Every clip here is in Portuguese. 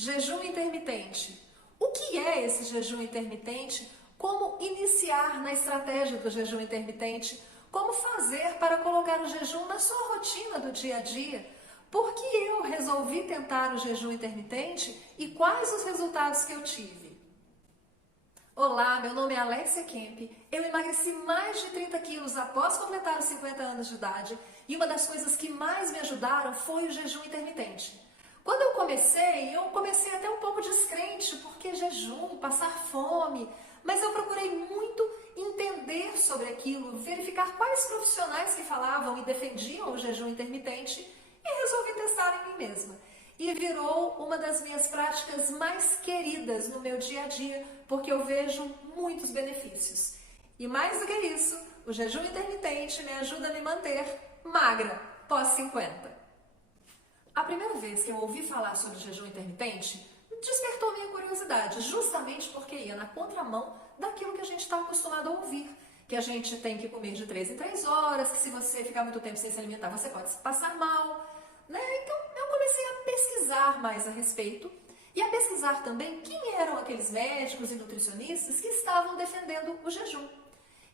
Jejum intermitente. O que é esse jejum intermitente? Como iniciar na estratégia do jejum intermitente? Como fazer para colocar o jejum na sua rotina do dia a dia? Por que eu resolvi tentar o jejum intermitente e quais os resultados que eu tive? Olá, meu nome é Alexia Kemp. Eu emagreci mais de 30 quilos após completar os 50 anos de idade e uma das coisas que mais me ajudaram foi o jejum intermitente. Quando eu comecei até um pouco descrente, porque jejum, passar fome, mas eu procurei muito entender sobre aquilo, verificar quais profissionais que falavam e defendiam o jejum intermitente e resolvi testar em mim mesma. E virou uma das minhas práticas mais queridas no meu dia a dia, porque eu vejo muitos benefícios. E mais do que isso, o jejum intermitente me ajuda a me manter magra pós 50. A primeira vez que eu ouvi falar sobre jejum intermitente, despertou minha curiosidade, justamente porque ia na contramão daquilo que a gente está acostumado a ouvir. Que a gente tem que comer de 3 em 3 horas, que se você ficar muito tempo sem se alimentar, você pode passar mal, né? Então eu comecei a pesquisar mais a respeito e a pesquisar também quem eram aqueles médicos e nutricionistas que estavam defendendo o jejum.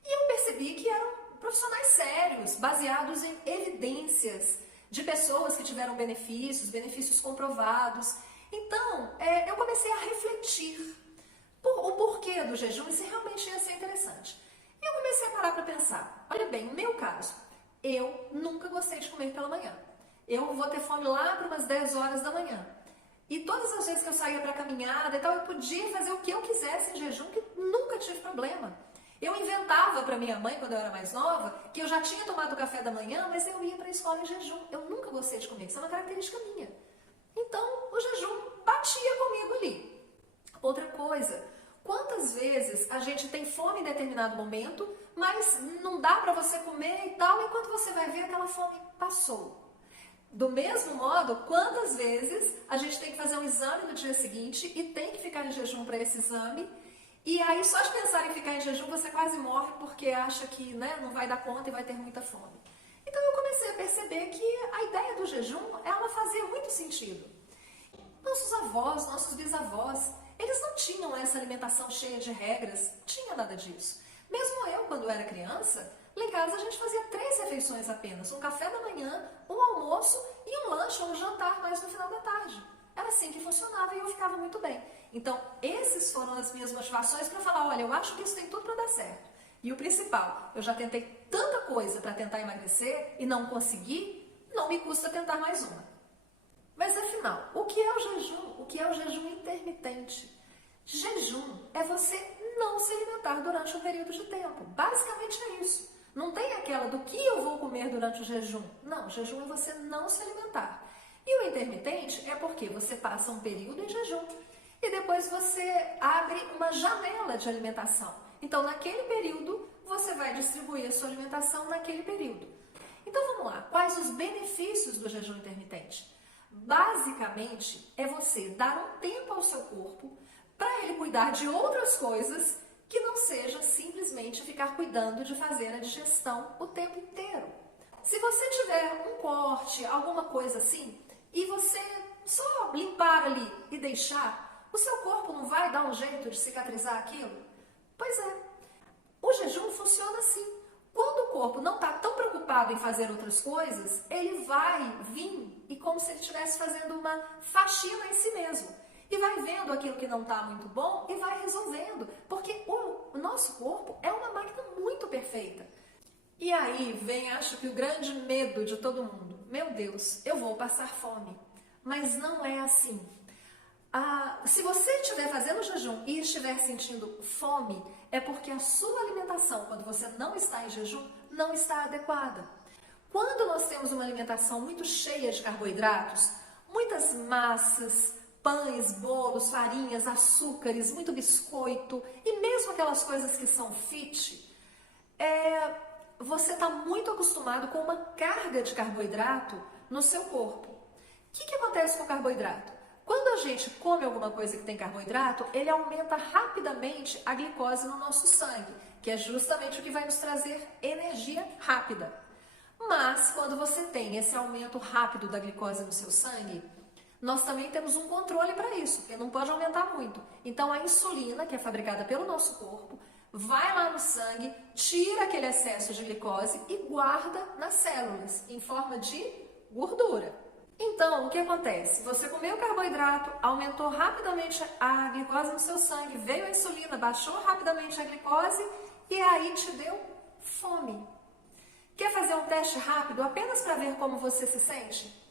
E eu percebi que eram profissionais sérios, baseados em evidências de pessoas que tiveram benefícios comprovados. Então, eu comecei a refletir o porquê do jejum e se realmente ia ser interessante. E eu comecei a parar para pensar. Olha bem, no meu caso, eu nunca gostei de comer pela manhã. Eu vou ter fome lá para umas 10 horas da manhã. E todas as vezes que eu saía para caminhada e tal, eu podia fazer o que eu quisesse em jejum, que nunca tive problema. Eu inventava para minha mãe, quando eu era mais nova, que eu já tinha tomado café da manhã, mas eu ia para a escola em jejum. Eu nunca gostei de comer, isso é uma característica minha. Então, o jejum batia comigo ali. Outra coisa, quantas vezes a gente tem fome em determinado momento, mas não dá para você comer e tal, e quando você vai ver, aquela fome passou. Do mesmo modo, quantas vezes a gente tem que fazer um exame no dia seguinte e tem que ficar em jejum para esse exame, e aí só de pensar em ficar em jejum você quase morre porque acha que, né, não vai dar conta e vai ter muita fome. Então eu comecei a perceber que a ideia do jejum, ela fazia muito sentido. Nossos avós, nossos bisavós, eles não tinham essa alimentação cheia de regras, não tinha nada disso. Mesmo eu, quando era criança, lá em casa a gente fazia 3 refeições apenas, um café da manhã, um almoço e um lanche ou um jantar mais no final da tarde. Era assim que funcionava e eu ficava muito bem. Então, esses foram as minhas motivações para falar, olha, eu acho que isso tem tudo para dar certo. E o principal, eu já tentei tanta coisa para tentar emagrecer e não consegui, não me custa tentar mais uma. Mas afinal, o que é o jejum? O que é o jejum intermitente? Jejum é você não se alimentar durante um período de tempo. Basicamente é isso. Não tem aquela do que eu vou comer durante o jejum. Não, jejum é você não se alimentar. E o intermitente é porque você passa um período em jejum e depois você abre uma janela de alimentação. Então, naquele período, você vai distribuir a sua alimentação naquele período. Então, vamos lá. Quais os benefícios do jejum intermitente? Basicamente, é você dar um tempo ao seu corpo para ele cuidar de outras coisas que não seja simplesmente ficar cuidando de fazer a digestão o tempo inteiro. Se você tiver um corte, alguma coisa assim, e você só limpar ali e deixar, o seu corpo não vai dar um jeito de cicatrizar aquilo? Pois é, o jejum funciona assim. Quando o corpo não está tão preocupado em fazer outras coisas, ele vai vir e como se ele estivesse fazendo uma faxina em si mesmo. E vai vendo aquilo que não está muito bom e vai resolvendo. Porque o nosso corpo é uma máquina muito perfeita. E aí vem, acho que o grande medo de todo mundo. Meu Deus, eu vou passar fome. Mas não é assim. Se você estiver fazendo jejum e estiver sentindo fome, é porque a sua alimentação, quando você não está em jejum, não está adequada. Quando nós temos uma alimentação muito cheia de carboidratos, muitas massas, pães, bolos, farinhas, açúcares, muito biscoito e mesmo aquelas coisas que são fit, você está muito acostumado com uma carga de carboidrato no seu corpo. O que acontece com o carboidrato? Quando a gente come alguma coisa que tem carboidrato, ele aumenta rapidamente a glicose no nosso sangue, que é justamente o que vai nos trazer energia rápida. Mas quando você tem esse aumento rápido da glicose no seu sangue, nós também temos um controle para isso, porque não pode aumentar muito. Então a insulina, que é fabricada pelo nosso corpo, vai lá no sangue, tira aquele excesso de glicose e guarda nas células, em forma de gordura. Então, o que acontece? Você comeu carboidrato, aumentou rapidamente a glicose no seu sangue, veio a insulina, baixou rapidamente a glicose e aí te deu fome. Quer fazer um teste rápido apenas para ver como você se sente?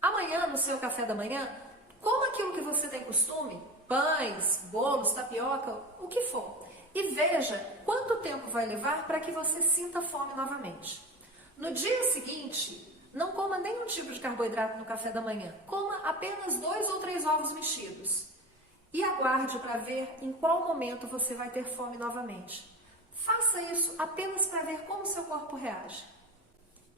Amanhã, no seu café da manhã, coma aquilo que você tem costume, pães, bolos, tapioca, o que for. E veja quanto tempo vai levar para que você sinta fome novamente. No dia seguinte, não coma nenhum tipo de carboidrato no café da manhã. Coma apenas 2 ou 3 ovos mexidos. E aguarde para ver em qual momento você vai ter fome novamente. Faça isso apenas para ver como seu corpo reage.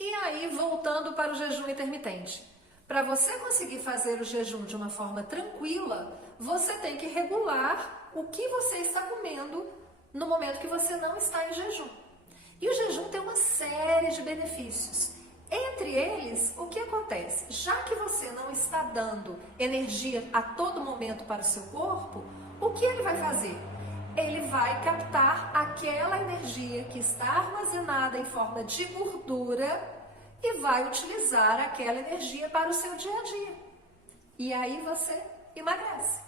E aí, voltando para o jejum intermitente. Para você conseguir fazer o jejum de uma forma tranquila, você tem que regular o que você está comendo no momento que você não está em jejum. E o jejum tem uma série de benefícios. Entre eles, o que acontece? Já que você não está dando energia a todo momento para o seu corpo, o que ele vai fazer? Ele vai captar aquela energia que está armazenada em forma de gordura e vai utilizar aquela energia para o seu dia a dia. E aí você emagrece.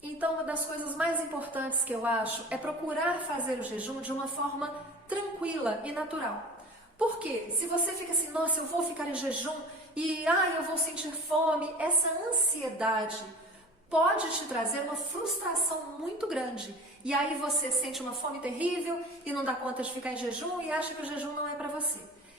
Então, uma das coisas mais importantes que eu acho é procurar fazer o jejum de uma forma tranquila e natural. Porque se você fica assim, nossa, eu vou ficar em jejum e eu vou sentir fome, essa ansiedade pode te trazer uma frustração muito grande. E aí você sente uma fome terrível e não dá conta de ficar em jejum e acha que o jejum não é para você.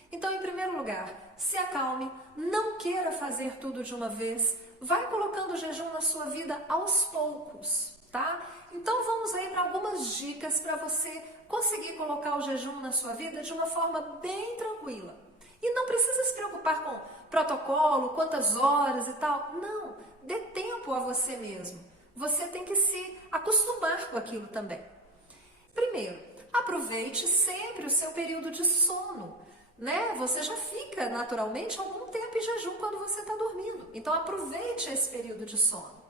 Então, em primeiro lugar, se acalme, não queira fazer tudo de uma vez, vai colocando o jejum na sua vida aos poucos, tá? Então, vamos aí para algumas dicas para você conseguir colocar o jejum na sua vida de uma forma bem tranquila. E não precisa se preocupar com protocolo, quantas horas e tal. Não, dê tempo a você mesmo. Você tem que se acostumar com aquilo também. Primeiro, aproveite sempre o seu período de sono. Você já fica naturalmente algum tempo em jejum quando você está dormindo. Então aproveite esse período de sono.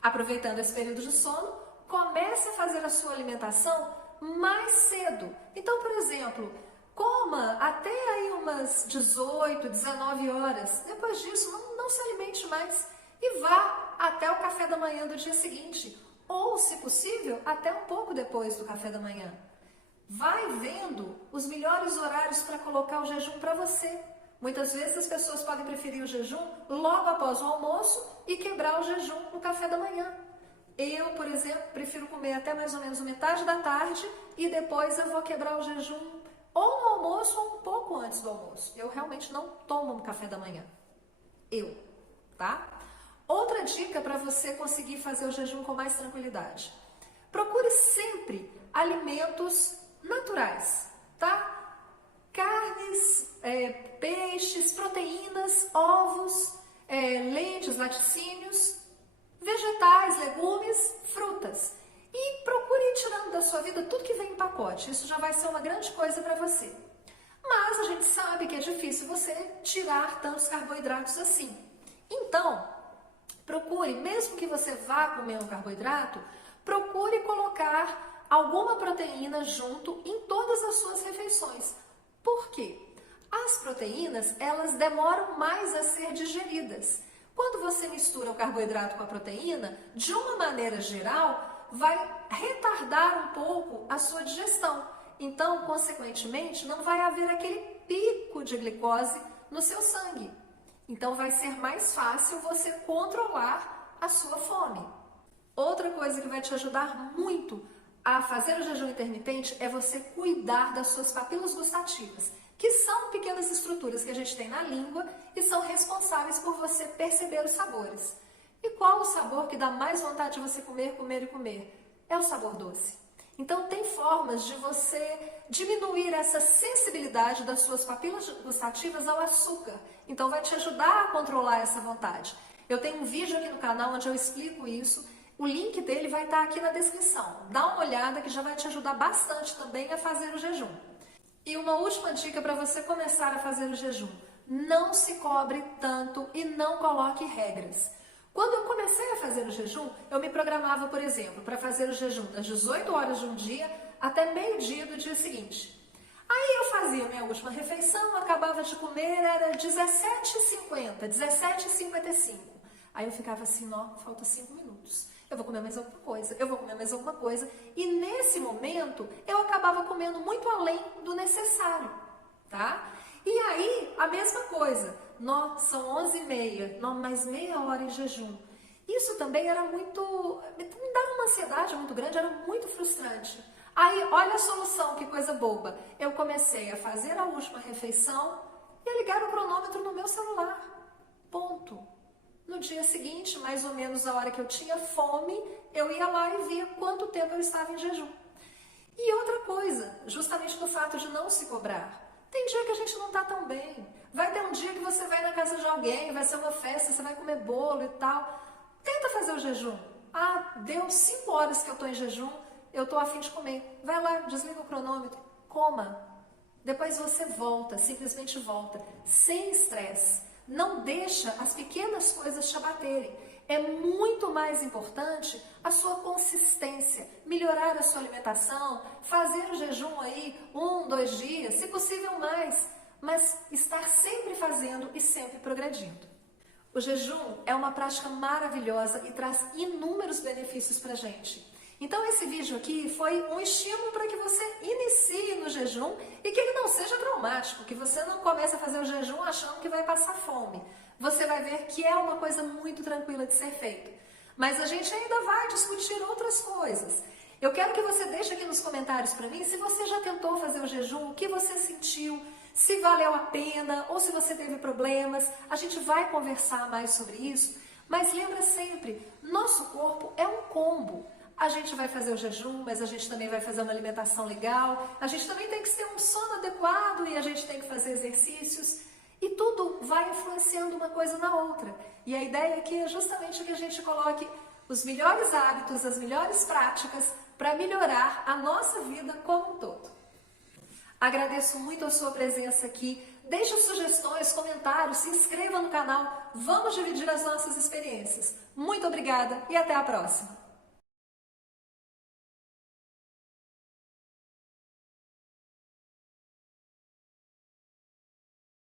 Aproveitando esse período de sono, comece a fazer a sua alimentação mais cedo. Então, por exemplo, coma até aí umas 18, 19 horas. Depois disso, não se alimente mais e vá até o café da manhã do dia seguinte. Ou, se possível, até um pouco depois do café da manhã. Vai vendo os melhores horários para colocar o jejum para você. Muitas vezes as pessoas podem preferir o jejum logo após o almoço e quebrar o jejum no café da manhã. Eu, por exemplo, prefiro comer até mais ou menos metade da tarde e depois eu vou quebrar o jejum ou no almoço ou um pouco antes do almoço. Eu realmente não tomo café da manhã. Tá? Outra dica para você conseguir fazer o jejum com mais tranquilidade. Procure sempre alimentos naturais, tá? Carnes, peixes, proteínas, ovos, leites, laticínios, vegetais, legumes, frutas. E procure ir tirando da sua vida tudo que vem em pacote. Isso já vai ser uma grande coisa para você. Mas a gente sabe que é difícil você tirar tantos carboidratos assim. Então, procure, mesmo que você vá comer um carboidrato, procure colocar alguma proteína junto em todas as suas refeições. Por quê? As proteínas, elas demoram mais a ser digeridas. Quando você mistura o carboidrato com a proteína, de uma maneira geral, vai retardar um pouco a sua digestão. Então, consequentemente, não vai haver aquele pico de glicose no seu sangue. Então, vai ser mais fácil você controlar a sua fome. Outra coisa que vai te ajudar muito a fazer o jejum intermitente é você cuidar das suas papilas gustativas, que são pequenas estruturas que a gente tem na língua e são responsáveis por você perceber os sabores. E qual o sabor que dá mais vontade de você comer, comer e comer? É o sabor doce. Então, tem formas de você diminuir essa sensibilidade das suas papilas gustativas ao açúcar. Então, vai te ajudar a controlar essa vontade. Eu tenho um vídeo aqui no canal onde eu explico isso. O link dele vai estar aqui na descrição. Dá uma olhada que já vai te ajudar bastante também a fazer o jejum. E uma última dica para você começar a fazer o jejum. Não se cobre tanto e não coloque regras. Quando eu comecei a fazer o jejum, eu me programava, por exemplo, para fazer o jejum das 18 horas de um dia até meio-dia do dia seguinte. Aí eu fazia minha última refeição, acabava de comer, era 17h50, 17h55. Aí eu ficava assim, ó, falta 5 minutos. Eu vou comer mais alguma coisa, eu vou comer mais alguma coisa. E nesse momento, eu acabava comendo muito além do necessário, tá? E aí, a mesma coisa. São 11h30, mais meia hora em jejum. Isso também era muito... me dava uma ansiedade muito grande, era muito frustrante. Aí, olha a solução, que coisa boba. Eu comecei a fazer a última refeição e a ligar o cronômetro no meu celular. Ponto. No dia seguinte, mais ou menos a hora que eu tinha fome, eu ia lá e via quanto tempo eu estava em jejum. E outra coisa, justamente do fato de não se cobrar. Tem dia que a gente não está tão bem. Vai ter um dia que você vai na casa de alguém, vai ser uma festa, você vai comer bolo e tal. Tenta fazer o jejum. Deu 5 horas que eu estou em jejum, eu estou a fim de comer. Vai lá, desliga o cronômetro, coma. Depois você volta, simplesmente volta, sem estresse. Não deixa as pequenas coisas te abaterem. É muito mais importante a sua consistência, melhorar a sua alimentação, fazer o jejum aí 1, 2 dias, se possível mais, mas estar sempre fazendo e sempre progredindo. O jejum é uma prática maravilhosa e traz inúmeros benefícios para a gente. Então esse vídeo aqui foi um estímulo para que você inicie no jejum e que ele não seja traumático, que você não comece a fazer o jejum achando que vai passar fome. Você vai ver que é uma coisa muito tranquila de ser feito. Mas a gente ainda vai discutir outras coisas. Eu quero que você deixe aqui nos comentários para mim se você já tentou fazer o jejum, o que você sentiu, se valeu a pena ou se você teve problemas. A gente vai conversar mais sobre isso, mas lembra sempre, nosso corpo é um combo. A gente vai fazer o jejum, mas a gente também vai fazer uma alimentação legal, a gente também tem que ter um sono adequado e a gente tem que fazer exercícios. E tudo vai influenciando uma coisa na outra. E a ideia aqui é justamente que a gente coloque os melhores hábitos, as melhores práticas para melhorar a nossa vida como um todo. Agradeço muito a sua presença aqui. Deixe sugestões, comentários, se inscreva no canal. Vamos dividir as nossas experiências. Muito obrigada e até a próxima!